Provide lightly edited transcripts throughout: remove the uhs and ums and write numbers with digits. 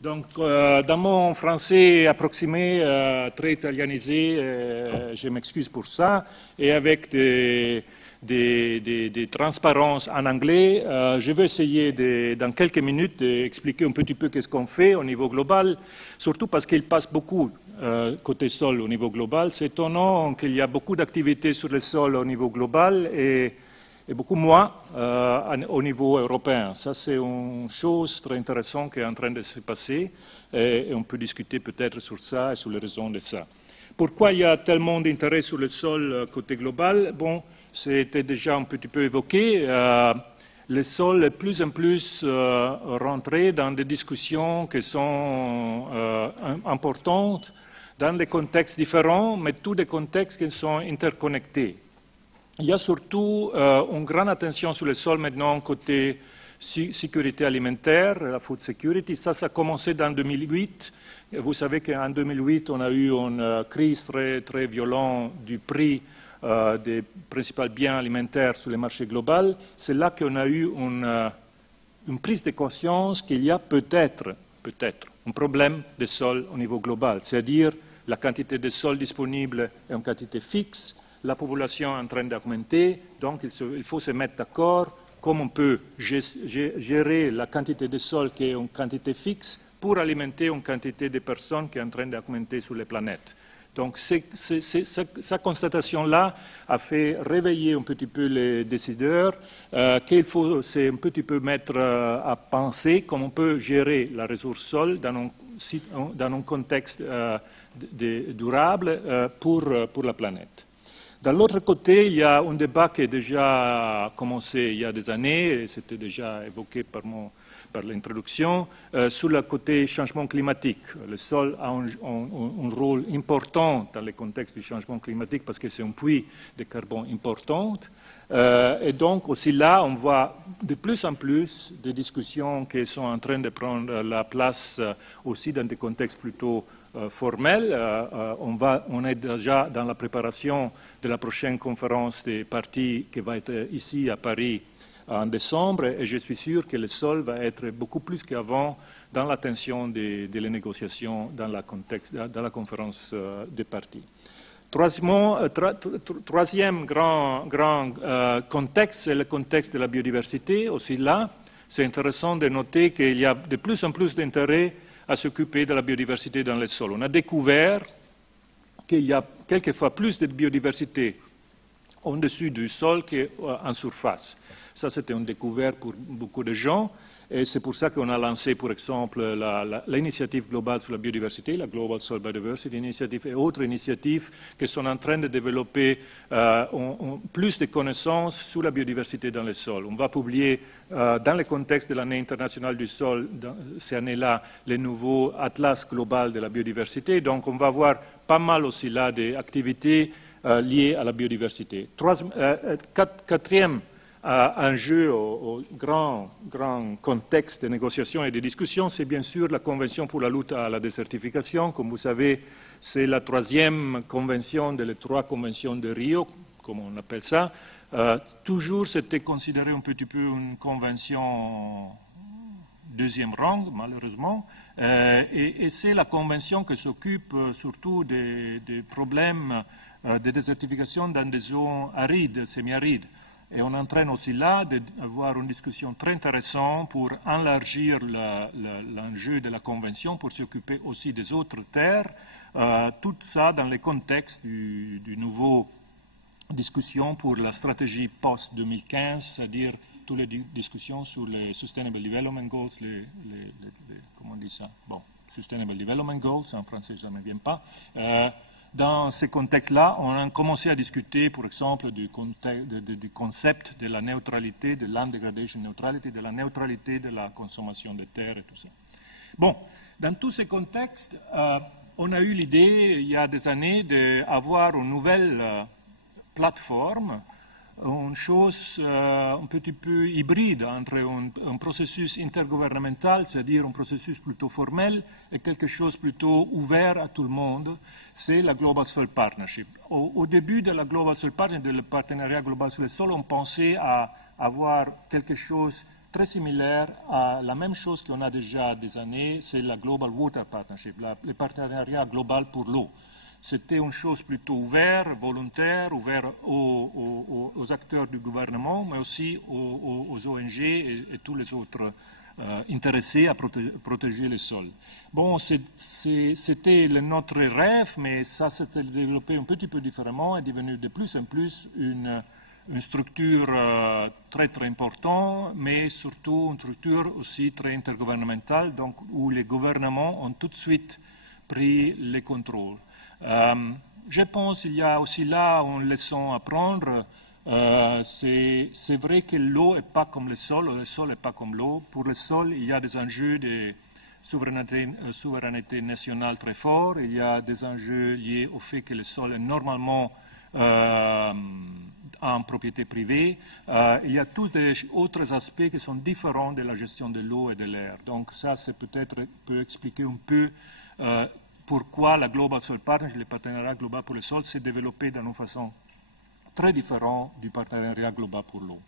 Donc, dans mon français approximé, très italianisé, je m'excuse pour ça, et avec des transparences en anglais, je vais essayer dans quelques minutes d'expliquer un petit peu qu'est-ce qu'on fait au niveau global, surtout parce qu'il passe beaucoup côté sol au niveau global. C'est étonnant qu'il y a beaucoup d'activités sur le sol au niveau global et beaucoup moins au niveau européen. Ça, c'est une chose très intéressante qui est en train de se passer et on peut discuter peut-être sur ça et sur les raisons de ça. Pourquoi il y a tellement d'intérêt sur le sol côté global? Bon, c'était déjà un petit peu évoqué. Le sol est plus en plus rentré dans des discussions qui sont importantes dans des contextes différents, mais tous des contextes qui sont interconnectés. Il y a surtout une grande attention sur le sol maintenant côté sécurité alimentaire, la food security. Ça a commencé en 2008. Vous savez qu'en 2008, on a eu une crise très, très violente du prix des principaux biens alimentaires sur le marché global. C'est là qu'on a eu une prise de conscience qu'il y a peut-être un problème de sol au niveau global, c'est-à-dire la quantité de sol disponible est une quantité fixe. La population est en train d'augmenter, donc il faut se mettre d'accord comment on peut gérer la quantité de sol qui est une quantité fixe pour alimenter une quantité de personnes qui est en train d'augmenter sur la planète. Donc cette constatation-là a fait réveiller un petit peu les décideurs qu'il faut un petit peu mettre à penser comment on peut gérer la ressource sol dans un contexte durable pour la planète. D'un l'autre côté, il y a un débat qui a déjà commencé il y a des années, et c'était déjà évoqué par l'introduction, sur le côté changement climatique. Le sol a un rôle important dans le contexte du changement climatique parce que c'est un puits de carbone important. Et donc aussi là, on voit de plus en plus de discussions qui sont en train de prendre la place aussi dans des contextes plutôt formel. On est déjà dans la préparation de la prochaine conférence des partis qui va être ici à Paris en décembre et je suis sûr que le sol va être beaucoup plus qu'avant dans l'attention des négociations dans la conférence des partis. Troisième grand contexte, c'est le contexte de la biodiversité. Aussi là, c'est intéressant de noter qu'il y a de plus en plus d'intérêt à s'occuper de la biodiversité dans le sol. On a découvert qu'il y a quelquefois plus de biodiversité au-dessus du sol qu'en surface. Ça, c'était une découverte pour beaucoup de gens. Et c'est pour ça qu'on a lancé, par exemple, l'initiative globale sur la biodiversité, la Global Soil Biodiversity Initiative et autres initiatives qui sont en train de développer plus de connaissances sur la biodiversité dans le sol. On va publier, dans le contexte de l'année internationale du sol, cette année-là, le nouveau Atlas global de la biodiversité. Donc, on va voir pas mal aussi là d'activités liées à la biodiversité. Quatrième enjeu au grand contexte de négociations et de discussions, c'est bien sûr la Convention pour la lutte à la désertification. Comme vous savez, c'est la troisième convention des trois conventions de Rio, comme on appelle ça. Toujours, c'était considéré un petit peu une convention deuxième rang, malheureusement. Et c'est la convention qui s'occupe surtout des problèmes de désertification dans des zones arides, semi-arides. Et on est en train aussi là d'avoir une discussion très intéressante pour élargir l'enjeu de la Convention, pour s'occuper aussi des autres terres. Tout ça dans le contexte du nouveau discussion pour la stratégie post-2015, c'est-à-dire toutes les discussions sur les Sustainable Development Goals, comment on dit ça? Bon, Sustainable Development Goals, en français ça ne me vient pas. Dans ce contexte-là, on a commencé à discuter, par exemple, du concept de la neutralité, de land degradation neutrality, de la neutralité de la consommation de terre et tout ça. Bon, dans tous ces contextes, on a eu l'idée, il y a des années, d'avoir une nouvelle plateforme, une chose un petit peu hybride entre un processus intergouvernemental, c'est-à-dire un processus plutôt formel, et quelque chose plutôt ouvert à tout le monde, c'est la Global Soil Partnership. Au début de la Global Soil Partnership, du partenariat global sur le sol, on pensait à avoir quelque chose très similaire à la même chose qu'on a déjà des années, c'est la Global Water Partnership, le partenariat global pour l'eau. C'était une chose plutôt ouverte, volontaire, ouverte aux acteurs du gouvernement, mais aussi aux ONG et tous les autres intéressés à protéger les sols. Bon, c'était notre rêve, mais ça s'est développé un petit peu différemment et est devenu de plus en plus une structure très très importante, mais surtout une structure aussi très intergouvernementale, donc où les gouvernements ont tout de suite pris les contrôles. Je pense qu'il y a aussi là une leçon à prendre. C'est vrai que l'eau n'est pas comme le sol n'est pas comme l'eau. Pour le sol, il y a des enjeux de souveraineté nationale très forts, il y a des enjeux liés au fait que le sol est normalement en propriété privée. Il y a tous des autres aspects qui sont différents de la gestion de l'eau et de l'air. Donc ça, c'est peut-être peut expliquer un peu pourquoi la Global Soil Partnership, le partenariat global pour le sol, s'est développé d'une façon très différente du partenariat global pour l'eau.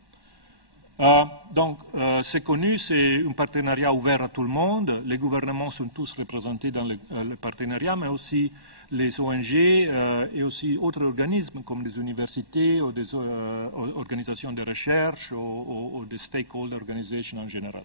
Donc, c'est connu, c'est un partenariat ouvert à tout le monde. Les gouvernements sont tous représentés dans le partenariat, mais aussi les ONG et aussi autres organismes comme des universités ou des organisations de recherche ou des stakeholder organizations en général.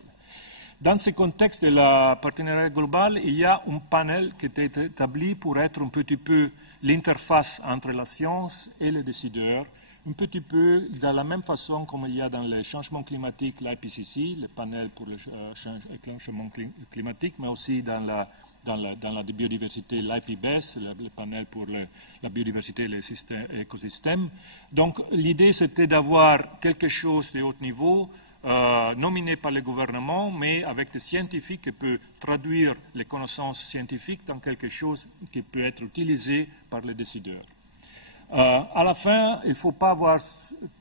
Dans ce contexte de la partenariat global, il y a un panel qui est établi pour être un petit peu l'interface entre la science et les décideurs, un petit peu de la même façon comme il y a dans le changement climatique l'IPCC, le panel pour le changement climatique, mais aussi dans la biodiversité l'IPBES, le panel pour la biodiversité et les écosystèmes. Donc l'idée c'était d'avoir quelque chose de haut niveau, nominé par le gouvernement, mais avec des scientifiques qui peuvent traduire les connaissances scientifiques dans quelque chose qui peut être utilisé par les décideurs. À la fin, il ne faut pas avoir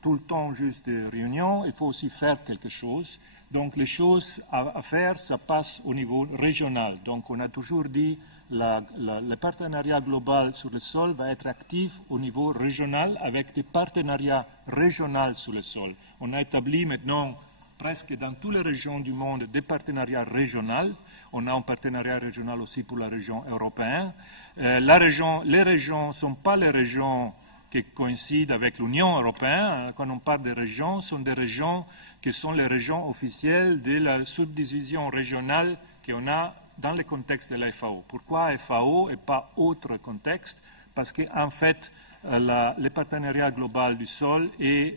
tout le temps juste des réunions, il faut aussi faire quelque chose. Donc les choses à faire, ça passe au niveau régional. Donc on a toujours dit le partenariat global sur le sol va être actif au niveau régional avec des partenariats régionaux sur le sol. On a établi maintenant presque dans toutes les régions du monde des partenariats régionaux. On a un partenariat régional aussi pour la région européenne. Les régions ne sont pas les régions qui coïncident avec l'Union européenne. Quand on parle des régions, ce sont des régions qui sont les régions officielles de la subdivision régionale qu'on a dans le contexte de la FAO. Pourquoi FAO et pas autre contexte? Parce qu'en fait, le partenariat global du sol est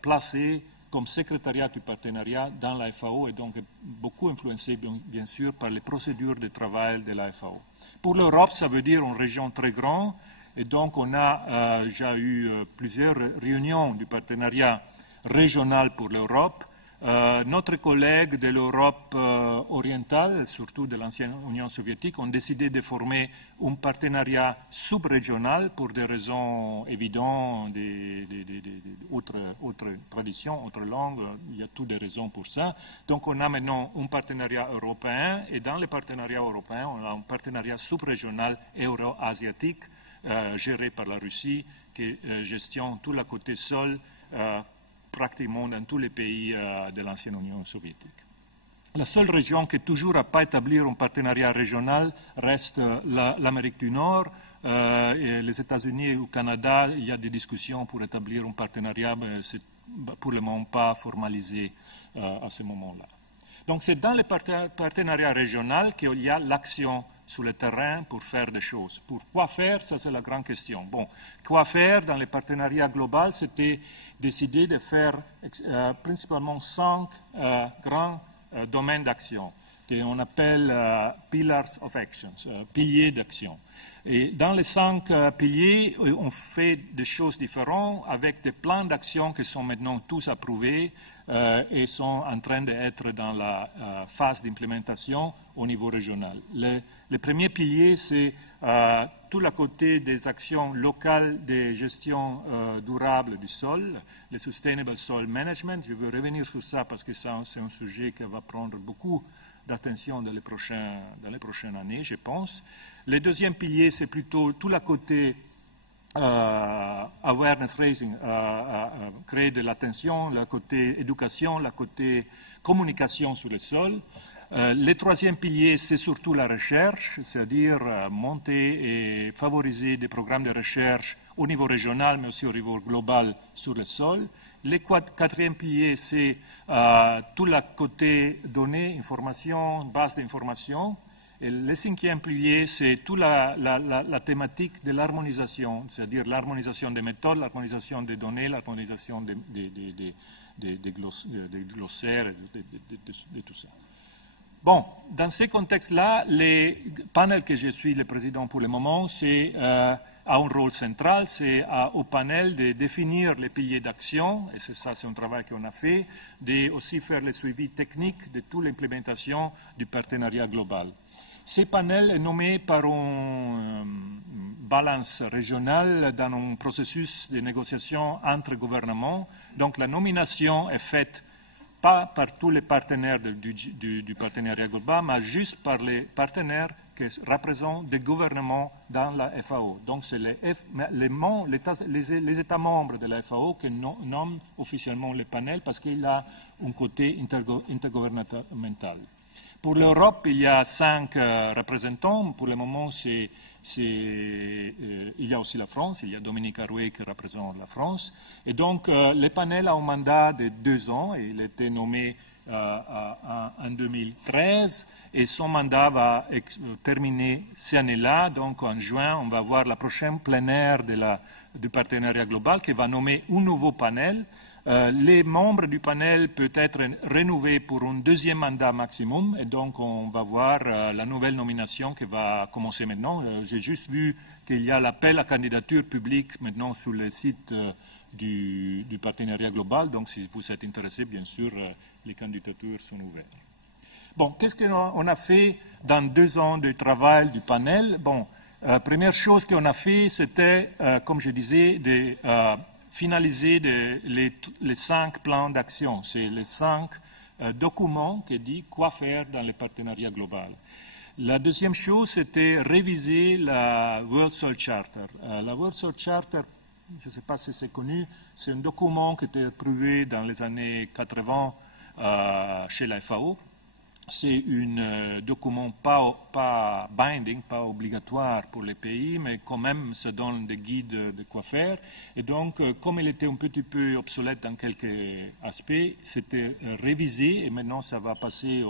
placé comme secrétariat du partenariat dans la FAO et donc beaucoup influencé bien sûr par les procédures de travail de la FAO. Pour l'Europe, ça veut dire une région très grande et donc on a déjà eu plusieurs réunions du partenariat régional pour l'Europe. Notre collègue de l'Europe orientale, surtout de l'ancienne Union soviétique, ont décidé de former un partenariat sub-régional pour des raisons évidentes, autres traditions, autres langues, il y a toutes des raisons pour ça. Donc on a maintenant un partenariat européen et dans le partenariat européen, on a un partenariat sub-régional euro-asiatique géré par la Russie qui gestionne tout le côté sol pratiquement dans tous les pays de l'ancienne Union soviétique. La seule région qui toujours n'a pas établi un partenariat régional reste l'Amérique du Nord. Et les États-Unis et le Canada, il y a des discussions pour établir un partenariat, mais c'est pour le moment pas formalisé à ce moment-là. Donc c'est dans le partenariat régional qu'il y a l'action sur le terrain pour faire des choses. Pour quoi faire, ça c'est la grande question. Bon, quoi faire dans le partenariat global, c'était décider de faire principalement 5 grands domaines d'action qu'on appelle Pillars of Action, piliers d'action. Et dans les 5 piliers, on fait des choses différentes avec des plans d'action qui sont maintenant tous approuvés et sont en train d'être dans la phase d'implémentation au niveau régional. Le premier pilier, c'est tout le côté des actions locales de gestion durable du sol, le Sustainable Soil Management. Je veux revenir sur ça parce que c'est un sujet qui va prendre beaucoup d'attention dans les prochaines années, je pense. Le deuxième pilier, c'est plutôt tout le côté awareness raising, créer de l'attention, le côté éducation, le côté communication sur le sol. Le troisième pilier, c'est surtout la recherche, c'est-à-dire monter et favoriser des programmes de recherche au niveau régional, mais aussi au niveau global sur le sol. Le quatrième pilier, c'est tout le côté données, information, base d'information. Et le cinquième pilier, c'est toute la thématique de l'harmonisation, c'est-à-dire l'harmonisation des méthodes, l'harmonisation des données, l'harmonisation des glossaires, de tout ça. Bon, dans ces contextes-là, les panels que je suis le président pour le moment, a un rôle central, c'est au panel de définir les piliers d'action, et c'est un travail qu'on a fait, de aussi faire le suivi technique de toute l'implémentation du partenariat global. Ce panel est nommé par une balance régionale dans un processus de négociation entre gouvernements. Donc la nomination est faite pas par tous les partenaires du partenariat global, mais juste par les partenaires qui représentent des gouvernements dans la FAO. Donc c'est les États membres de la FAO qui nomment officiellement le panel parce qu'il a un côté intergouvernemental. Pour l'Europe, il y a 5 représentants. Pour le moment, il y a aussi la France. Il y a Dominique Arouet qui représente la France. Et donc, le panel a un mandat de 2 ans. Il a été nommé en 2013. Et son mandat va terminer cette année-là. Donc, en juin, on va voir la prochaine plénière du partenariat global qui va nommer un nouveau panel. Les membres du panel peuvent être renouvelés pour un deuxième mandat maximum et donc on va voir la nouvelle nomination qui va commencer maintenant. J'ai juste vu qu'il y a l'appel à candidature publique maintenant sur le site du partenariat global, donc si vous êtes intéressé, bien sûr, les candidatures sont ouvertes. Bon, qu'est-ce qu'on a fait dans 2 ans de travail du panel? Bon, première chose qu'on a fait, c'était, comme je disais, de finaliser les 5 plans d'action. C'est les 5 documents qui disent quoi faire dans le partenariat global. La deuxième chose, c'était réviser la World Soil Charter. La World Soil Charter, je ne sais pas si c'est connu, c'est un document qui était approuvé dans les années 80 chez la FAO. C'est un document pas binding, pas obligatoire pour les pays, mais quand même se donne des guides de quoi faire. Et donc, comme il était un petit peu obsolète dans quelques aspects, c'était révisé et maintenant ça va passer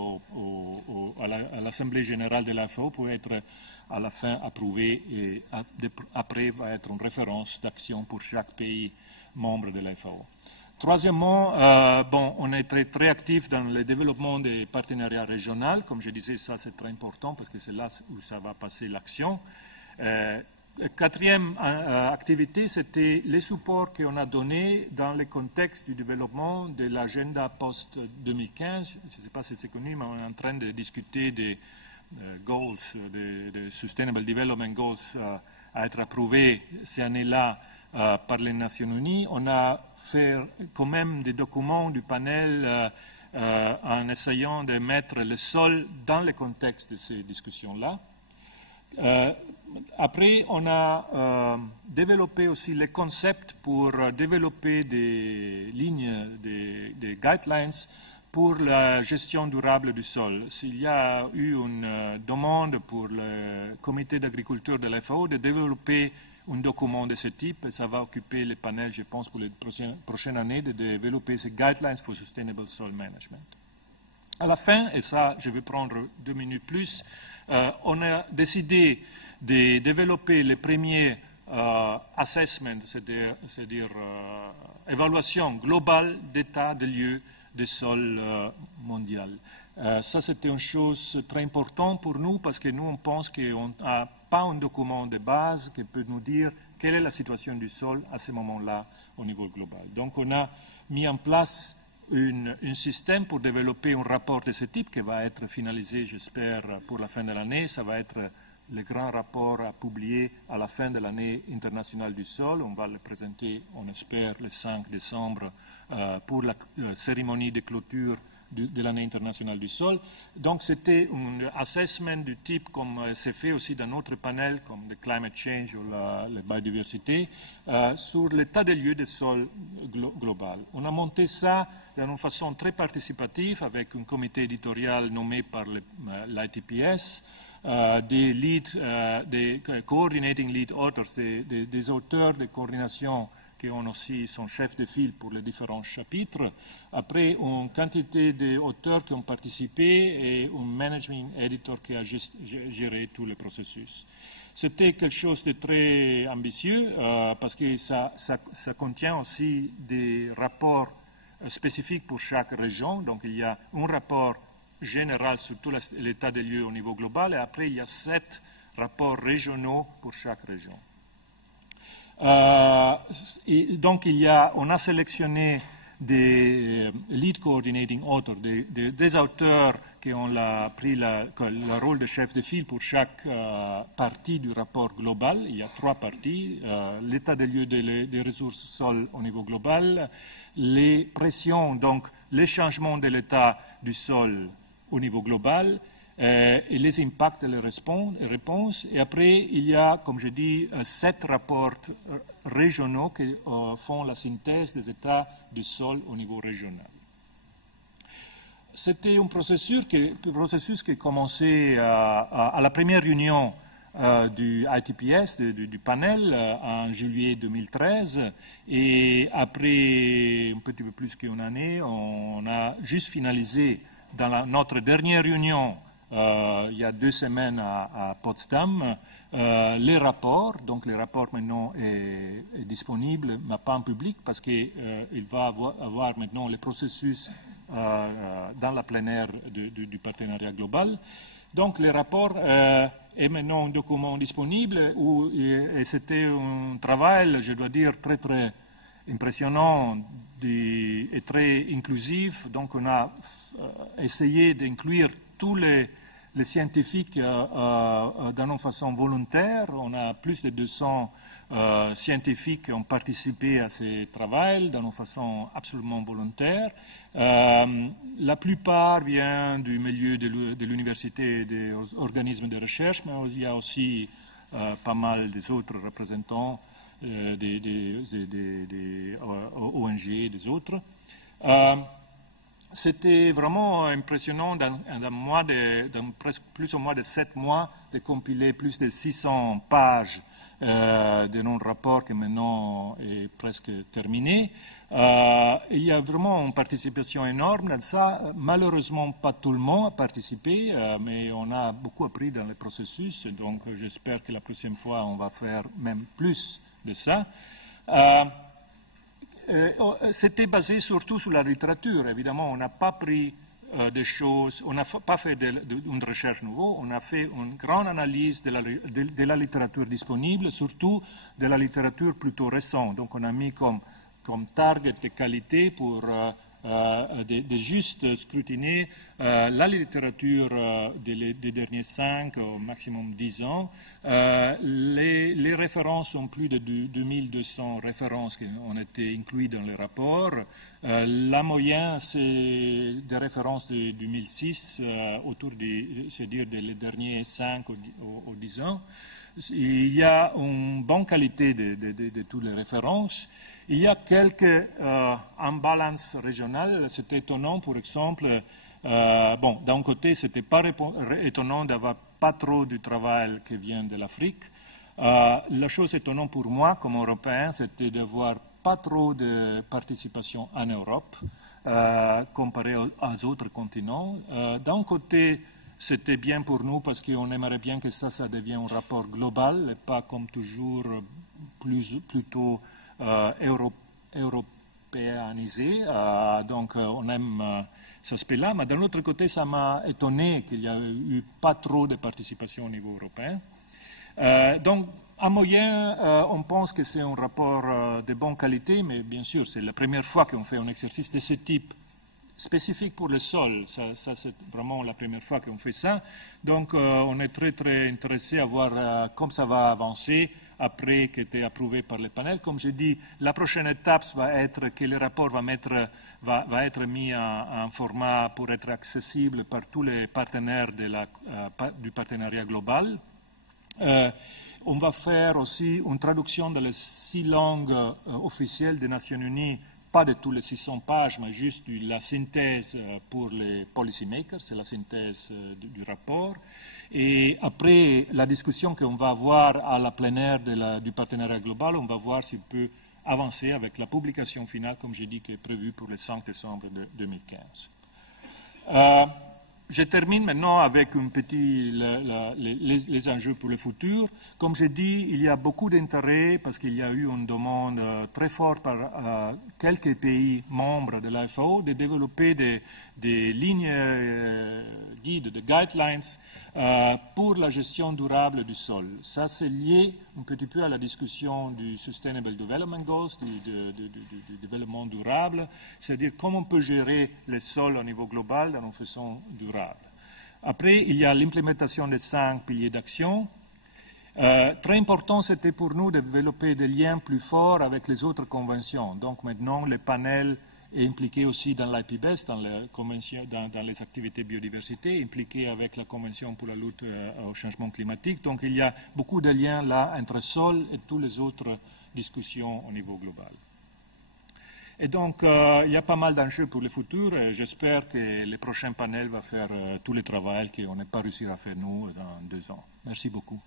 à l'Assemblée générale de la FAO pour être à la fin approuvé et après va être une référence d'action pour chaque pays membre de la FAO. Troisièmement, on est très actif dans le développement des partenariats régionaux. Comme je disais, ça c'est très important parce que c'est là où ça va passer l'action. Quatrième activité, c'était les supports qu'on a donnés dans le contexte du développement de l'agenda post-2015. Je ne sais pas si c'est connu, mais on est en train de discuter des goals, des Sustainable Development Goals à être approuvés ces années-là par les Nations Unies. On a fait quand même des documents du panel en essayant de mettre le sol dans le contexte de ces discussions-là. Après, on a développé aussi les concepts pour développer des lignes, des guidelines pour la gestion durable du sol. S'il y a eu une demande pour le comité d'agriculture de la FAO de développer un document de ce type, et ça va occuper le panel, je pense, pour les prochaines années, de développer ces Guidelines for Sustainable Soil Management. À la fin, et ça, je vais prendre 2 minutes plus, on a décidé de développer les premiers assessments, c'est-à-dire évaluation globale d'état de lieu des sols mondial. Ça, c'était une chose très importante pour nous parce que nous, on pense qu'on n'a pas un document de base qui peut nous dire quelle est la situation du sol à ce moment-là au niveau global. Donc, on a mis en place un système pour développer un rapport de ce type qui va être finalisé, j'espère, pour la fin de l'année. Ça va être le grand rapport à publier à la fin de l'année internationale du sol. On va le présenter, on espère, le 5 décembre pour la cérémonie de clôture de l'année internationale du sol. Donc c'était un assessment du type comme c'est fait aussi dans notre panel, comme le climate change ou la biodiversité, sur l'état des lieux des sols global. On a monté ça d'une façon très participative avec un comité éditorial nommé par l'ITPS, des coordinating lead authors, des auteurs de coordination qui ont aussi son chef de file pour les différents chapitres. Après, une quantité d'auteurs qui ont participé et un managing editor qui a géré tout le processus. C'était quelque chose de très ambitieux parce que ça contient aussi des rapports spécifiques pour chaque région. Donc, il y a un rapport général sur tout l'état des lieux au niveau global et après, il y a 7 rapports régionaux pour chaque région. Et donc, on a sélectionné des lead coordinating authors, des auteurs qui ont pris le rôle de chef de file pour chaque partie du rapport global. Il y a 3 parties, l'état des lieux des ressources sol au niveau global, les pressions, donc les changements de l'état du sol au niveau global, et les impacts et les réponses. Et après, il y a, comme je dis, 7 rapports régionaux qui font la synthèse des états du sol au niveau régional. C'était un processus qui commençait à la première réunion du ITPS, du panel, en juillet 2013. Et après un petit peu plus qu'une année, on a juste finalisé dans notre dernière réunion il y a 2 semaines à Potsdam, les rapports. Donc, les rapports maintenant est disponible, mais pas en public, parce qu'il va avoir maintenant le processus dans la plénière du partenariat global. Donc, les rapports est maintenant un document disponible et c'était un travail, je dois dire, très, très impressionnant et très inclusif. Donc, on a essayé d'inclure tous les scientifiques d'une façon volontaire. On a plus de 200 scientifiques qui ont participé à ce travail d'une façon absolument volontaire. La plupart viennent du milieu de l'université et des organismes de recherche, mais il y a aussi pas mal des autres représentants des ONG et des autres. C'était vraiment impressionnant dans presque plus ou moins de 7 mois de compiler plus de 600 pages de notre rapport qui maintenant est presque terminé. Il y a vraiment une participation énorme dans ça. Malheureusement, pas tout le monde a participé, mais on a beaucoup appris dans le processus. Donc, j'espère que la prochaine fois, on va faire même plus de ça. C'était basé surtout sur la littérature. Évidemment, on n'a pas pris des choses, on n'a pas fait une recherche nouvelle, on a fait une grande analyse de la littérature disponible, surtout de la littérature plutôt récente. Donc, on a mis comme target de qualité pour de juste scrutiner la littérature des derniers 5 au maximum 10 ans. Les références sont plus de 2200 références qui ont été incluses dans le rapport. La moyenne, c'est des références de 2006, autour c'est-à-dire des derniers 5 ou 10 ans. Il y a une bonne qualité de toutes les références. Il y a quelques imbalances régionales. C'est étonnant, par exemple, d'un côté, ce n'était pas étonnant d'avoir pas trop de travail qui vient de l'Afrique. La chose étonnante pour moi, comme Européen, c'était de voir pas trop de participation en Europe, comparé aux autres continents. D'un côté, c'était bien pour nous parce qu'on aimerait bien que ça devienne un rapport global et pas comme toujours plutôt européanisé. Donc, on aime cet aspect-là. Mais d'un autre côté, ça m'a étonné qu'il n'y ait eu pas trop de participation au niveau européen. Donc, en moyen, on pense que c'est un rapport de bonne qualité, mais bien sûr, c'est la première fois qu'on fait un exercice de ce type spécifique pour le sol. Ça c'est vraiment la première fois qu'on fait ça. Donc, on est très, très intéressé à voir comment ça va avancer après qui était approuvé par le panel. Comme je dis, la prochaine étape va être que le rapport va être mis en format pour être accessible par tous les partenaires du partenariat global. On va faire aussi une traduction dans les 6 langues officielles des Nations Unies, pas de tous les 600 pages, mais juste la synthèse pour les policymakers, c'est la synthèse du rapport. Et après la discussion qu'on va avoir à la plénière du partenariat global, on va voir s'il peut avancer avec la publication finale, comme j'ai dit, qui est prévue pour le 5 décembre 2015. Je termine maintenant avec les enjeux pour le futur. Comme j'ai dit, il y a beaucoup d'intérêt parce qu'il y a eu une demande très forte par quelques pays membres de la FAO de développer des lignes guides, des guidelines pour la gestion durable du sol. Ça, c'est lié un petit peu à la discussion du Sustainable Development Goals, du développement durable, c'est-à-dire comment on peut gérer les sols au niveau global d'une façon durable. Après, il y a l'implémentation des 5 piliers d'action. Très important, c'était pour nous de développer des liens plus forts avec les autres conventions. Donc maintenant, le panel est impliqué aussi dans l'IPBES, dans les activités biodiversité, impliqué avec la Convention pour la lutte au changement climatique. Donc il y a beaucoup de liens là entre sol et toutes les autres discussions au niveau global. Et donc, il y a pas mal d'enjeux pour le futur. J'espère que le prochain panel va faire tout le travail qu'on n'a pas réussi à faire nous dans 2 ans. Merci beaucoup.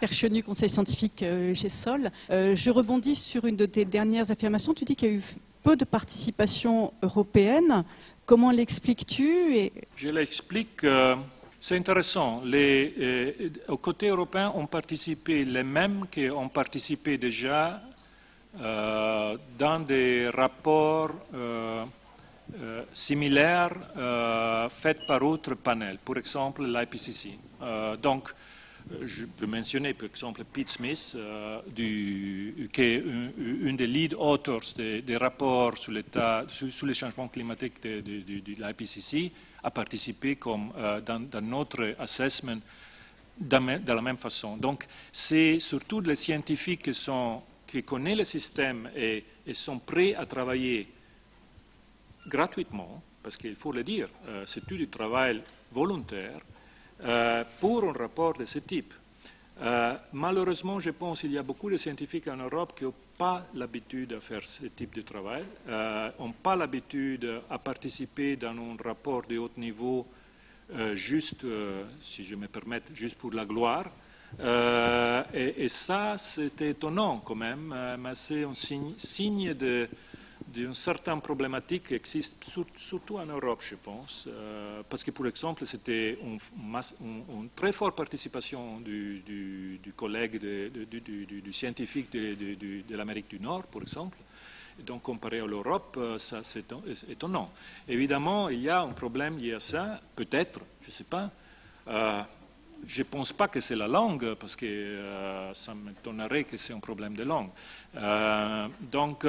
Pierre Chenu, conseil scientifique chez Sol. Je rebondis sur une de tes dernières affirmations. Tu dis qu'il y a eu peu de participation européenne. Comment l'expliques-tu Je l'explique. C'est intéressant. Au côté européen, ont participé les mêmes qui ont participé déjà dans des rapports similaires faits par d'autres panels, par exemple l'IPCC. Donc, je peux mentionner par exemple Pete Smith, qui est une des lead authors des rapports sur les changements climatiques de l'IPCC, a participé comme dans notre assessment de la même façon. Donc, c'est surtout les scientifiques qui connaissent le système et sont prêts à travailler gratuitement, parce qu'il faut le dire, c'est tout du travail volontaire, pour un rapport de ce type. Malheureusement, je pense qu'il y a beaucoup de scientifiques en Europe qui n'ont pas l'habitude de faire ce type de travail, n'ont pas l'habitude à participer dans un rapport de haut niveau, juste, si je me permets, juste pour la gloire. Et ça, c'est étonnant quand même, mais c'est un signe d'une certaine problématique qui existe surtout en Europe, je pense, parce que, par exemple, c'était une très forte participation du collègue, du scientifique de l'Amérique du Nord, par exemple. Et donc, comparé à l'Europe, ça, c'est étonnant. Évidemment, il y a un problème lié à ça, peut-être, je ne sais pas. Je ne pense pas que c'est la langue, parce que ça m'étonnerait que c'est un problème de langue. Donc,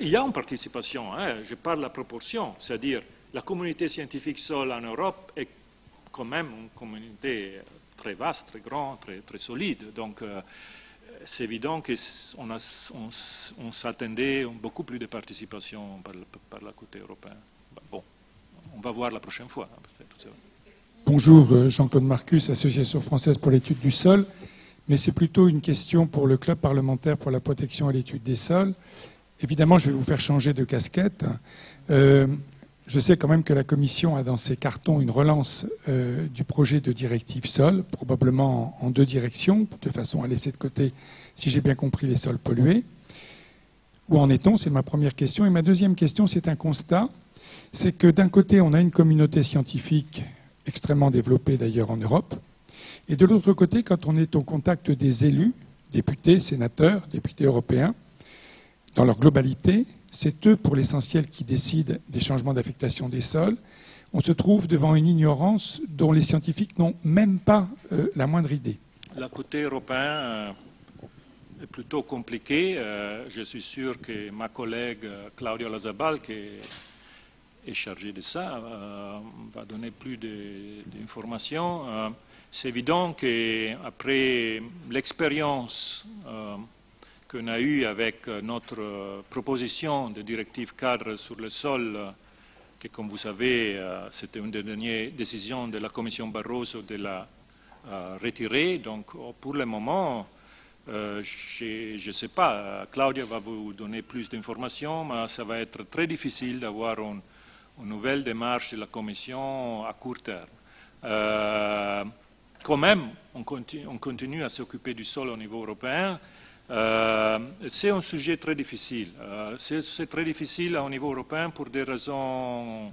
il y a une participation, je parle de la proportion, c'est-à-dire la communauté scientifique seule en Europe est quand même une communauté très vaste, très grande, très solide. Donc c'est évident qu'on s'attendait à beaucoup plus de participation par la côté européenne. Bon, on va voir la prochaine fois. Bonjour, Jean-Claude Marcus, Association française pour l'étude du sol. Mais c'est plutôt une question pour le club parlementaire pour la protection et l'étude des sols. Évidemment, je vais vous faire changer de casquette. Je sais quand même que la Commission a dans ses cartons une relance du projet de directive sol, probablement en 2 directions, de façon à laisser de côté, si j'ai bien compris, les sols pollués. Où en est-on? C'est ma première question. Et ma deuxième question, c'est un constat. C'est que d'un côté, on a une communauté scientifique extrêmement développée d'ailleurs en Europe. Et de l'autre côté, quand on est au contact des élus, députés, sénateurs, députés européens, dans leur globalité, c'est eux, pour l'essentiel, qui décident des changements d'affectation des sols. On se trouve devant une ignorance dont les scientifiques n'ont même pas la moindre idée. Le côté européen est plutôt compliqué. Je suis sûr que ma collègue Claudia Lazabal, qui est chargé de ça, va donner plus d'informations. C'est évident qu'après l'expérience qu'on a eue avec notre proposition de directive cadre sur le sol, que comme vous savez, c'était une des dernières décisions de la Commission Barroso de la retirer. Donc pour le moment, je ne sais pas, Claudia va vous donner plus d'informations, mais ça va être très difficile d'avoir une nouvelle démarche de la Commission à court terme. Quand même, on continue à s'occuper du sol au niveau européen. C'est un sujet très difficile. C'est très difficile au niveau européen pour des raisons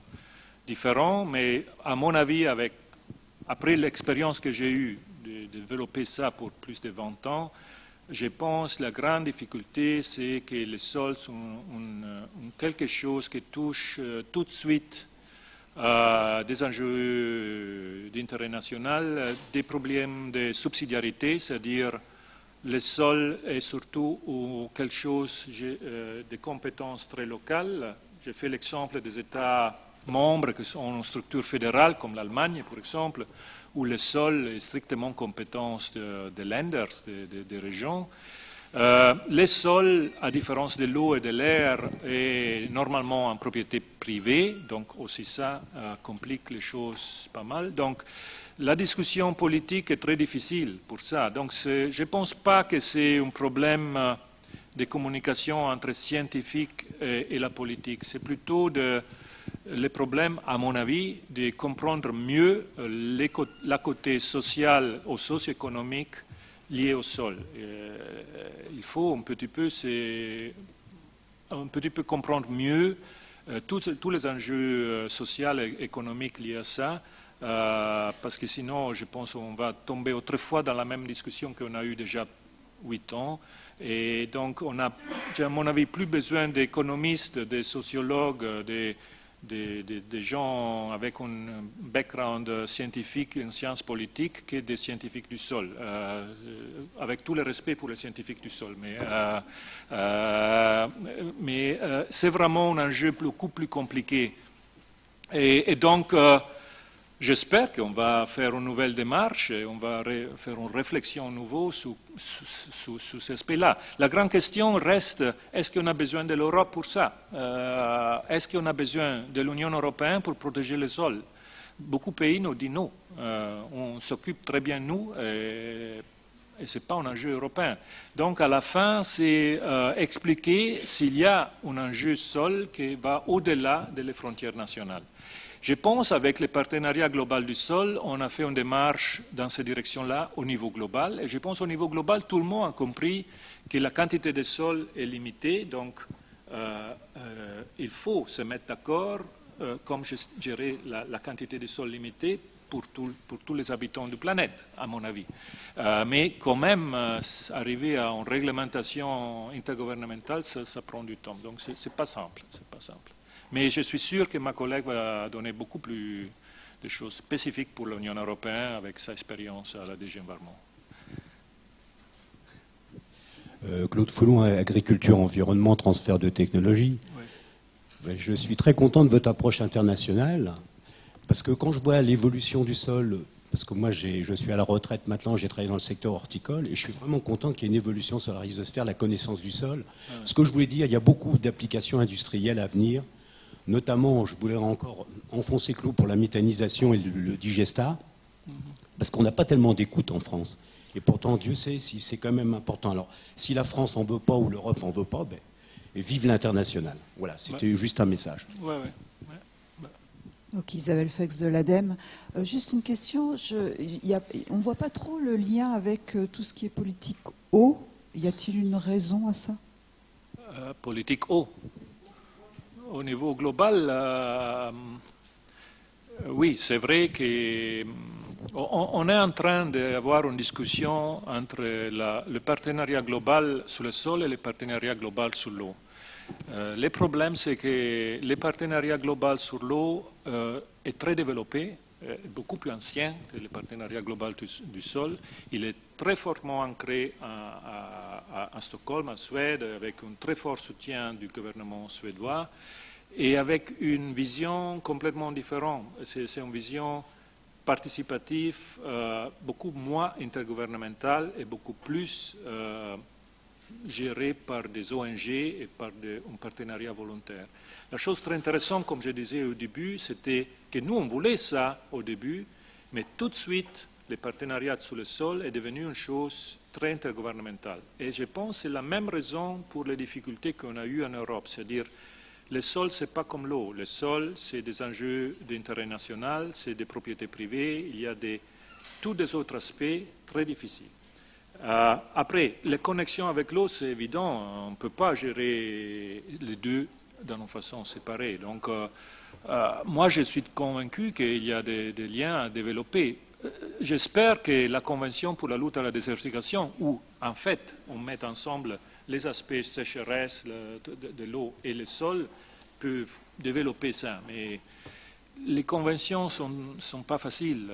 différentes, mais à mon avis, après l'expérience que j'ai eue de développer ça pour plus de 20 ans, je pense que la grande difficulté, c'est que les sols sont quelque chose qui touche tout de suite des enjeux d'intérêt national, des problèmes de subsidiarité, c'est-à-dire le sol est surtout quelque chose de compétences très locales. J'ai fait l'exemple des États membres qui sont en structure fédérale, comme l'Allemagne par exemple, où le sol est strictement compétence des Länder, des régions. Le sol, à différence de l'eau et de l'air, est normalement en propriété privée, donc aussi ça complique les choses pas mal. Donc la discussion politique est très difficile pour ça. Donc je ne pense pas que c'est un problème de communication entre scientifiques et la politique. C'est plutôt le problème, à mon avis, de comprendre mieux la côté social ou socio-économique lié au sol. Il faut un petit peu comprendre mieux tous les enjeux sociaux et économiques liés à ça, parce que sinon, je pense qu'on va tomber autrefois dans la même discussion qu'on a eue déjà 8 ans. Et donc, on a, à mon avis, plus besoin d'économistes, de sociologues, des gens avec un background scientifique en sciences politiques que des scientifiques du sol, avec tout le respect pour les scientifiques du sol. Mais c'est vraiment un enjeu beaucoup plus compliqué. Et donc, j'espère qu'on va faire une nouvelle démarche et on va faire une réflexion nouveau sur cet aspect-là. La grande question reste, est-ce qu'on a besoin de l'Europe pour ça? Est-ce qu'on a besoin de l'Union européenne pour protéger le sol? Beaucoup de pays nous disent non. On s'occupe très bien, nous, et ce n'est pas un enjeu européen. Donc, à la fin, c'est expliquer s'il y a un enjeu sol qui va au-delà des frontières nationales. Je pense qu'avec le partenariat global du sol, on a fait une démarche dans cette direction-là au niveau global. Et je pense qu'au niveau global, tout le monde a compris que la quantité de sol est limitée. Donc, il faut se mettre d'accord comme gérer la quantité de sol limitée pour tous les habitants de la planète, à mon avis. Mais quand même, arriver à une réglementation intergouvernementale, ça prend du temps. Donc, ce n'est pas simple. C'est pas simple. Mais je suis sûr que ma collègue va donner beaucoup plus de choses spécifiques pour l'Union européenne avec sa expérience à la DG Environnement. Claude Foulon, Agriculture, Environnement, Transfert de technologie. Oui. Je suis très content de votre approche internationale, parce que quand je vois l'évolution du sol, parce que moi je suis à la retraite maintenant, j'ai travaillé dans le secteur horticole, et je suis vraiment content qu'il y ait une évolution sur la rhizosphère, la connaissance du sol. Ce que je voulais dire, il y a beaucoup d'applications industrielles à venir. Notamment, je voulais encore enfoncer clou pour la méthanisation et le digestat, parce qu'on n'a pas tellement d'écoute en France. Et pourtant, Dieu sait si c'est quand même important. Alors, si la France n'en veut pas ou l'Europe n'en veut pas, vive l'international. Voilà, c'était juste un message. Ouais. Donc, Isabelle Fex de l'ADEME. Juste une question, on ne voit pas trop le lien avec tout ce qui est politique eau. Y a-t-il une raison à ça? Politique eau. Au niveau global, oui, c'est vrai qu'on est en train d'avoir une discussion entre le partenariat global sur le sol et le partenariat global sur l'eau. Le problème, c'est que le partenariat global sur l'eau est très développé, beaucoup plus ancien que le partenariat global du sol. Il est très fortement ancré à Stockholm, en Suède, avec un très fort soutien du gouvernement suédois. et avec une vision complètement différente. C'est une vision participative, beaucoup moins intergouvernementale et beaucoup plus gérée par des ONG et par un partenariat volontaire. La chose très intéressante, comme je disais au début, c'était que nous, on voulait ça au début, mais tout de suite, le partenariat sur le sol est devenu une chose très intergouvernementale. Et je pense que c'est la même raison pour les difficultés qu'on a eues en Europe, c'est-à-dire le sol, ce n'est pas comme l'eau. Le sol, c'est des enjeux d'intérêt national, c'est des propriétés privées, il y a tous des autres aspects très difficiles. Après, les connexions avec l'eau, c'est évident, on ne peut pas gérer les deux d'une façon séparée. Donc, moi, je suis convaincu qu'il y a des liens à développer. J'espère que la Convention pour la lutte à la désertification, où en fait on met ensemble les aspects sécheresse de l'eau et le sol, peuvent développer ça. Mais les conventions ne sont pas faciles.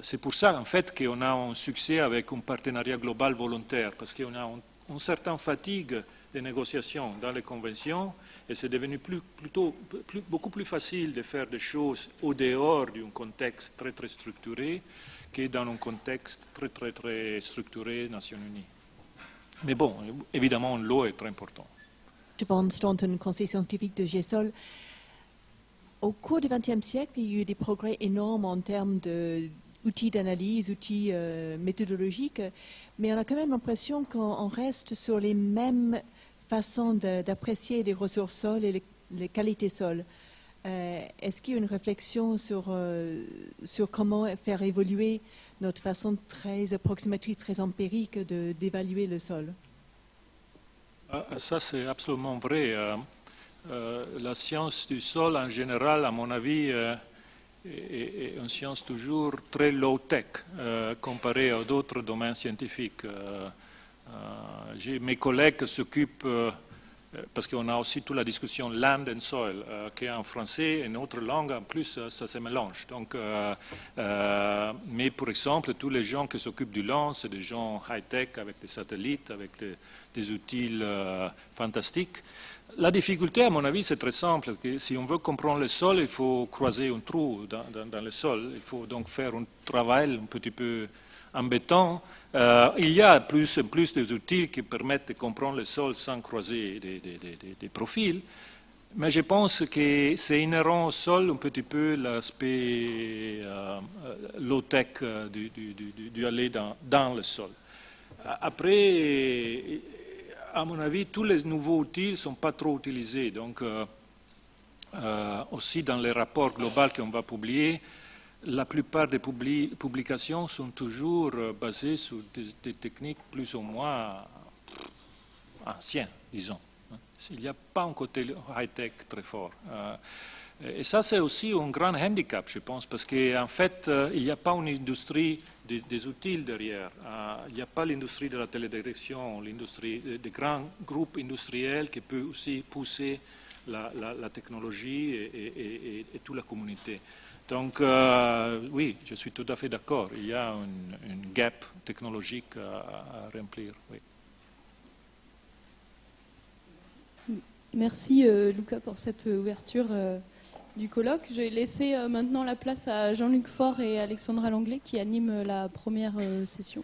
C'est pour ça en fait qu'on a un succès avec un partenariat global volontaire, parce qu'on a une certaine fatigue des négociations dans les conventions et c'est devenu beaucoup plus facile de faire des choses au dehors d'un contexte très très structuré que dans un contexte très très très structuré Nations Unies. Mais bon, évidemment, l'eau est très importante. Van Staunton, conseil scientifique de GESOL. Au cours du XXe siècle, il y a eu des progrès énormes en termes d'outils d'analyse, outils méthodologiques, mais on a quand même l'impression qu'on reste sur les mêmes façons d'apprécier les ressources sols et les qualités sols. Est-ce qu'il y a une réflexion sur comment faire évoluer notre façon très approximative, très empirique d'évaluer le sol? Ça, c'est absolument vrai. La science du sol, en général, à mon avis, est une science toujours très low-tech comparée à d'autres domaines scientifiques. Mes collègues s'occupent, parce qu'on a aussi toute la discussion land and soil, qui est en français et une autre langue, en plus, ça se mélange. Donc, mais par exemple, tous les gens qui s'occupent du land, c'est des gens high-tech, avec des satellites, avec des outils fantastiques. La difficulté, à mon avis, c'est très simple. Que si on veut comprendre le sol, il faut creuser un trou dans le sol. Il faut donc faire un travail un petit peu embêtant. Il y a plus et plus des outils qui permettent de comprendre le sol sans croiser des profils. Mais je pense que c'est inhérent au sol un petit peu l'aspect low-tech d'aller dans le sol. Après, à mon avis, tous les nouveaux outils ne sont pas trop utilisés. Donc, aussi dans les rapports globaux qu'on va publier, la plupart des publications sont toujours basées sur des techniques plus ou moins anciennes, disons. Il n'y a pas un côté high-tech très fort. Et ça, c'est aussi un grand handicap, je pense, parce qu'en fait, il n'y a pas une industrie des outils derrière. Il n'y a pas l'industrie de la télédirection, l'industrie des grands groupes industriels qui peuvent aussi pousser la technologie et toute la communauté. Donc, oui, je suis tout à fait d'accord. Il y a une gap technologique à remplir. Oui. Merci Luca pour cette ouverture du colloque. Je vais laisser maintenant la place à Jean-Luc Faure et Alexandra Langlais qui animent la première session.